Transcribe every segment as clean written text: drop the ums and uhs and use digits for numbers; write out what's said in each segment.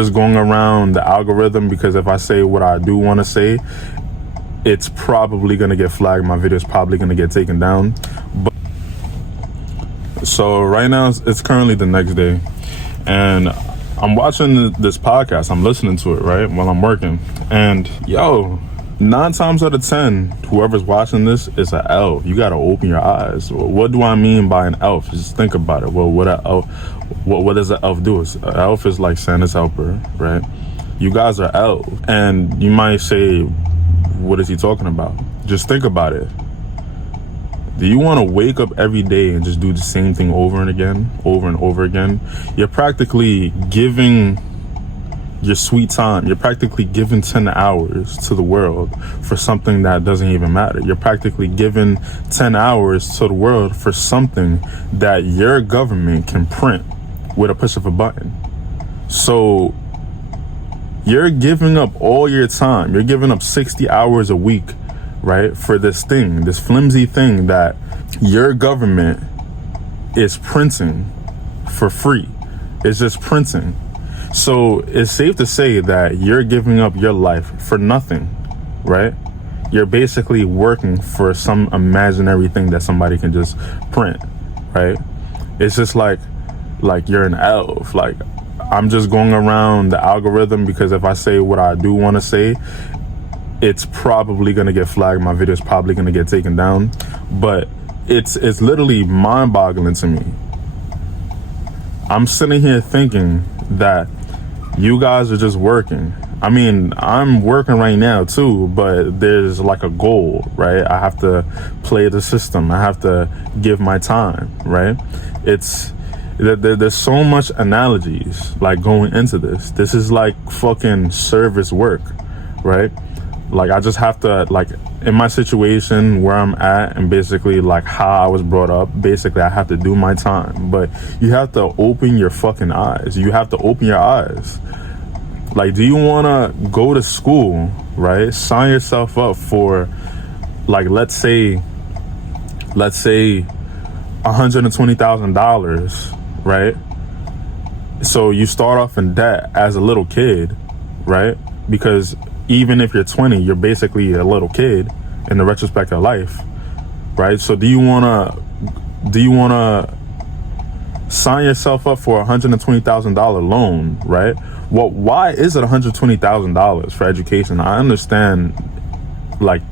Just going around the algorithm, because if I say what I do want to say, it's probably going to get flagged. My video is probably going to get taken down. But so right now it's currently the next day, and I'm watching this podcast. I'm listening to it right while I'm working, and 9 times out of 10, whoever's watching this is an elf. You got to open your eyes. What do I mean by an elf? Just think about it. Well, what does an elf do? An elf is like Santa's helper, right? You guys are elves, and you might say, what is he talking about? Just think about it. Do you want to wake up every day and just do the same thing over and over again? You're practically giving your sweet time. You're practically giving 10 hours to the world for something that doesn't even matter. You're practically giving 10 hours to the world for something that your government can print with a push of a button. So you're giving up all your time. You're giving up 60 hours a week, right, for this thing, this flimsy thing that your government is printing for free. It's just printing. So it's safe to say that you're giving up your life for nothing, right? You're basically working for some imaginary thing that somebody can just print, right? It's just like you're an elf. Like, I'm just going around the algorithm, because if I say what I do want to say, it's probably going to get flagged. My video is probably going to get taken down. But it's literally mind-boggling to me. I'm sitting here thinking that you guys are just working. I mean, I'm working right now too, but there's like a goal, right? I have to play the system. I have to give my time, right? There's so much analogies like going into this. This is like fucking service work, right? Like, I just have to, like, in my situation where I'm at and basically like how I was brought up, basically I have to do my time. But you have to open your fucking eyes. You have to open your eyes. Like, do you want to go to school, right? Sign yourself up for, like, let's say $120,000, right? So you start off in debt as a little kid, right? Because even if you're 20, you're basically a little kid in the retrospect of life, right? So do you wanna sign yourself up for a $120,000 loan, right? Well, why is it $120,000 for education? I understand, like,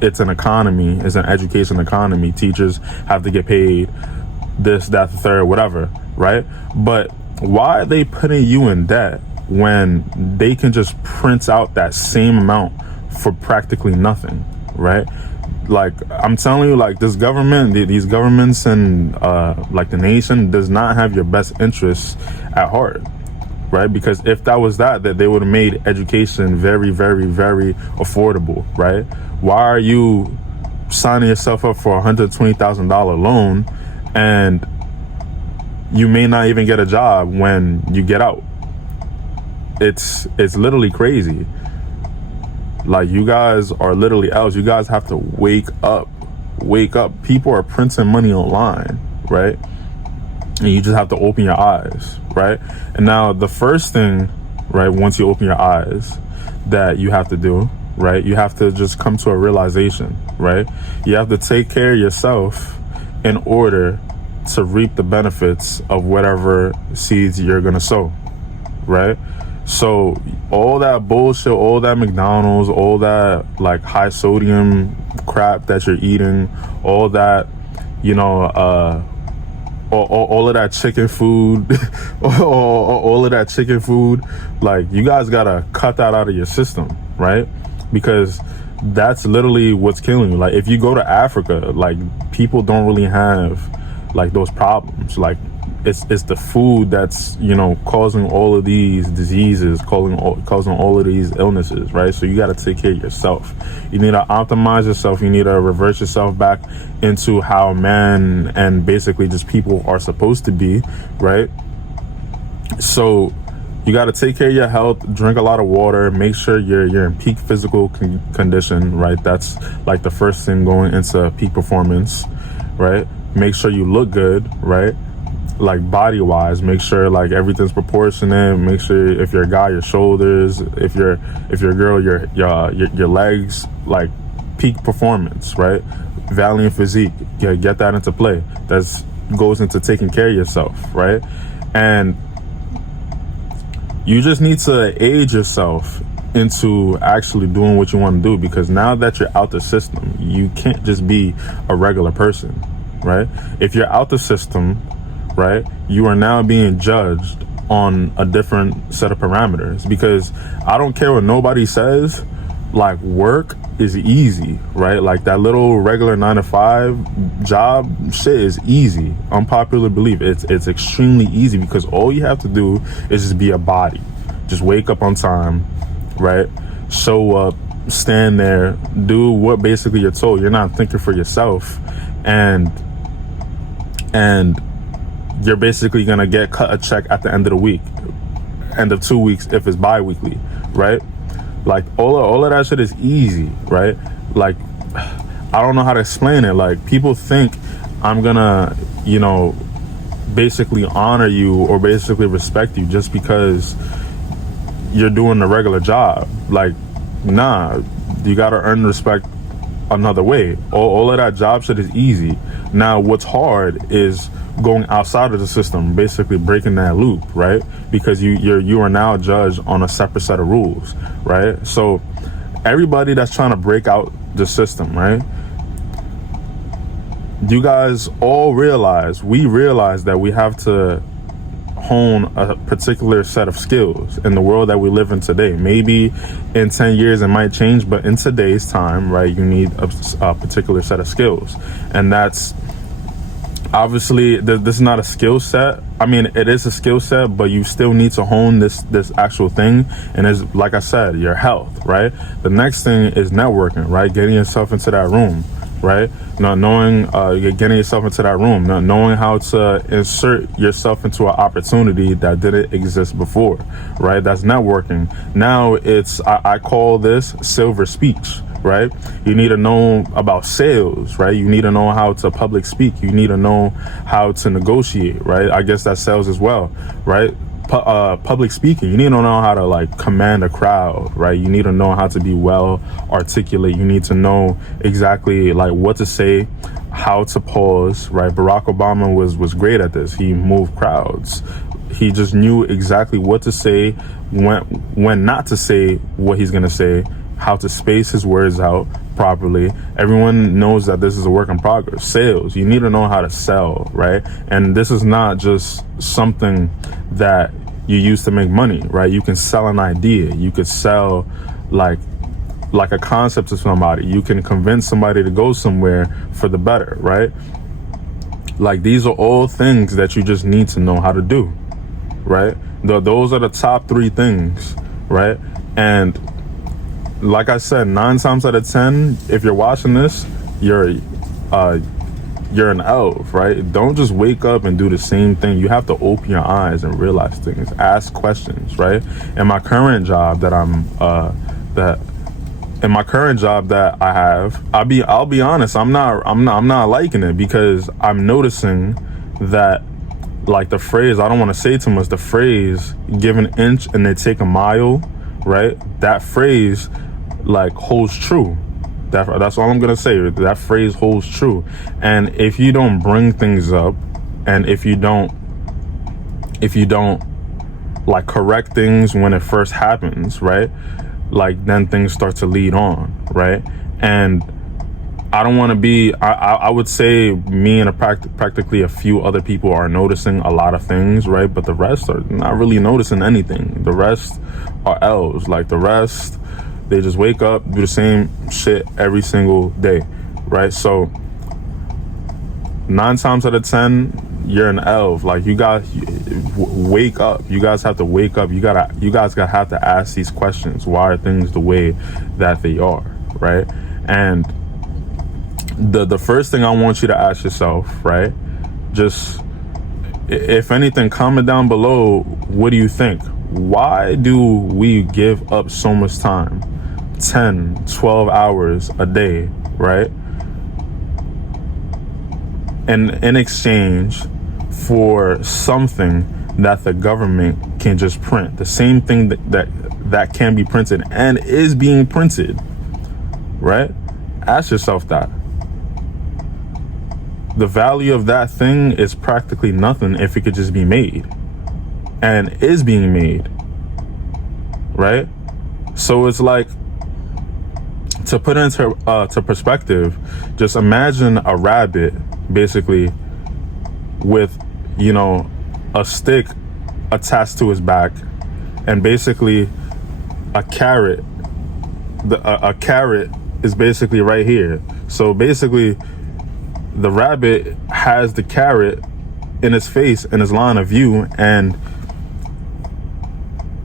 it's an economy, it's an education economy. Teachers have to get paid this, that, the third, whatever, right? But why are they putting you in debt when they can just print out that same amount for practically nothing, right? Like, I'm telling you, like, this government, these governments and like the nation does not have your best interests at heart, right? Because if that was that they would have made education very, very, very affordable, right? Why are you signing yourself up for a $120,000 loan and you may not even get a job when you get out? It's literally crazy. Like, you guys are literally elves. You guys have to wake up. People are printing money online, right? And you just have to open your eyes, right? And now the first thing, right, once you open your eyes, that you have to do, right, you have to just come to a realization, right? You have to take care of yourself in order to reap the benefits of whatever seeds you're gonna sow, right? So all that bullshit, all that McDonald's, all that like high sodium crap that you're eating, all that, all of that chicken food, all of that chicken food, like, you guys gotta cut that out of your system, right? Because that's literally what's killing you. Like, if you go to Africa, like, people don't really have like those problems. Like, it's the food that's, causing all of these diseases, causing all of these illnesses, right? So you got to take care of yourself. You need to optimize yourself. You need to reverse yourself back into how man and basically just people are supposed to be, right? So you got to take care of your health, drink a lot of water, make sure you're in peak physical condition, right? That's like the first thing going into peak performance, right? Make sure you look good, right? like body wise. Make sure like everything's proportionate. Make sure if you're a guy, your shoulders, if you're a girl, your legs, like peak performance, right? Valiant physique, get that into play. That's goes into taking care of yourself, right? And you just need to age yourself into actually doing what you want to do, because now that you're out the system, you can't just be a regular person, right? If you're out the system, right, you are now being judged on a different set of parameters, because I don't care what nobody says, like work is easy, right? Like that little regular 9-to-5 job shit is easy. Unpopular belief, it's extremely easy, because all you have to do is just be a body. Just wake up on time, right? Show up, stand there, do what basically you're told. You're not thinking for yourself, and you're basically gonna get cut a check at the end of the week, end of 2 weeks if it's bi-weekly, right? Like all of that shit is easy, right? Like I don't know how to explain it. Like people think I'm gonna, basically honor you or basically respect you just because you're doing the regular job. Like, nah, you gotta earn respect another way. All of that job shit is easy. Now what's hard is going outside of the system, basically breaking that loop, right? Because you are now judged on a separate set of rules, right? So everybody that's trying to break out the system, right? You guys all we realize that we have to hone a particular set of skills in the world that we live in today. Maybe in 10 years it might change, but in today's time, right, you need a particular set of skills. And that's obviously, this is not a skill set. I mean, it is a skill set, but you still need to hone this actual thing. And it's, like I said, your health, right? The next thing is networking, right? Getting yourself into that room, right? Getting yourself into that room, knowing how to insert yourself into an opportunity that didn't exist before, right? That's networking. Now I call this silver speech, right? You need to know about sales, right? You need to know how to public speak. You need to know how to negotiate, right? I guess that's sales as well, right? Public speaking, you need to know how to like command a crowd, right? You need to know how to be well articulate. You need to know exactly like what to say, how to pause, right? Barack Obama was great at this. He moved crowds. He just knew exactly what to say, when not to say what he's gonna say, how to space his words out properly. Everyone knows that this is a work in progress. Sales, you need to know how to sell, right? And this is not just something that you use to make money, right? You can sell an idea. You could sell like a concept to somebody. You can convince somebody to go somewhere for the better, right? Like these are all things that you just need to know how to do, right? Those are the top 3 things, right? And like I said, 9 times out of 10, if you're watching this, you're an elf, right? Don't just wake up and do the same thing. You have to open your eyes and realize things. Ask questions, right? In my current job that I have, I'll be honest, I'm not liking it, because I'm noticing that, like the phrase, I don't want to say too much, the phrase give an inch and they take a mile, right? That phrase like holds true. That's all I'm gonna say. That phrase holds true. And if you don't bring things up, and if you don't like correct things when it first happens, right? Like then things start to lead on, right? And I don't want to be, I would say me and practically a few other people are noticing a lot of things, right? But the rest are not really noticing anything. The rest are elves. Like the rest, they just wake up, do the same shit every single day, right? So 9 times out of 10, you're an elf. Like you guys wake up. You guys have to wake up. You guys have to ask these questions. Why are things the way that they are, right? And the first thing I want you to ask yourself, right? Just, if anything, comment down below. What do you think? Why do we give up so much time? 10, 12 hours a day, right? And in exchange for something that the government can just print. The same thing that can be printed and is being printed, right? Ask yourself that. The value of that thing is practically nothing if it could just be made, and is being made, right? So it's like, to put it into to perspective, just imagine a rabbit basically with, you know, a stick attached to his back, and basically a carrot. A carrot is basically right here. So basically the rabbit has the carrot in his face, in his line of view, and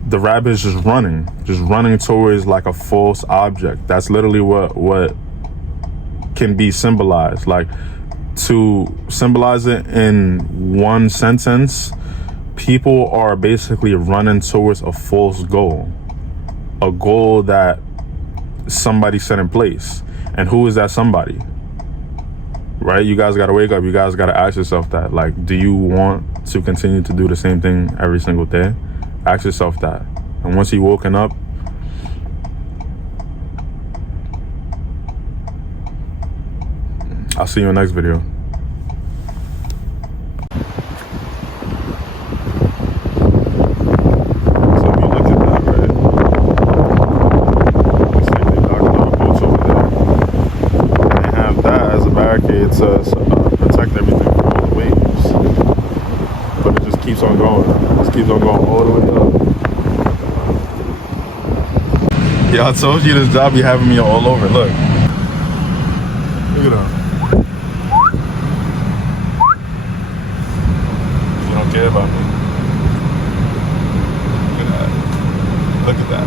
the rabbit is just running towards like a false object. That's literally what can be symbolized. Like, to symbolize it in one sentence, people are basically running towards a false goal, a goal that somebody set in place. And who is that somebody? Right? You guys got to wake up. You guys got to ask yourself that. Like, do you want to continue to do the same thing every single day? Ask yourself that. And once you've woken up, I'll see you in the next video. So if you look at that, right? Looks like they knocked out the boats over there. And they have that as a barricade to protect everything from all the waves. But it just keeps on going. It just keeps on going all the way up. Yeah, I told you this job be having me all over. Look. Look at them. You don't care about me. Look at that. Look at that.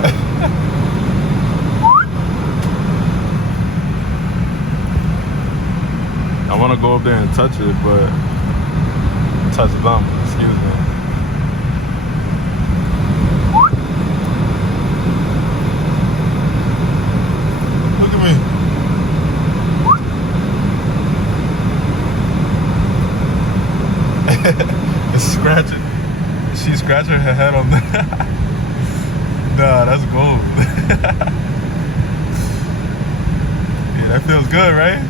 I want to go up there and touch it, but touch them. Excuse me. It's scratching. She's scratching her head on that. Nah, that's gold. Yeah, that feels good, right?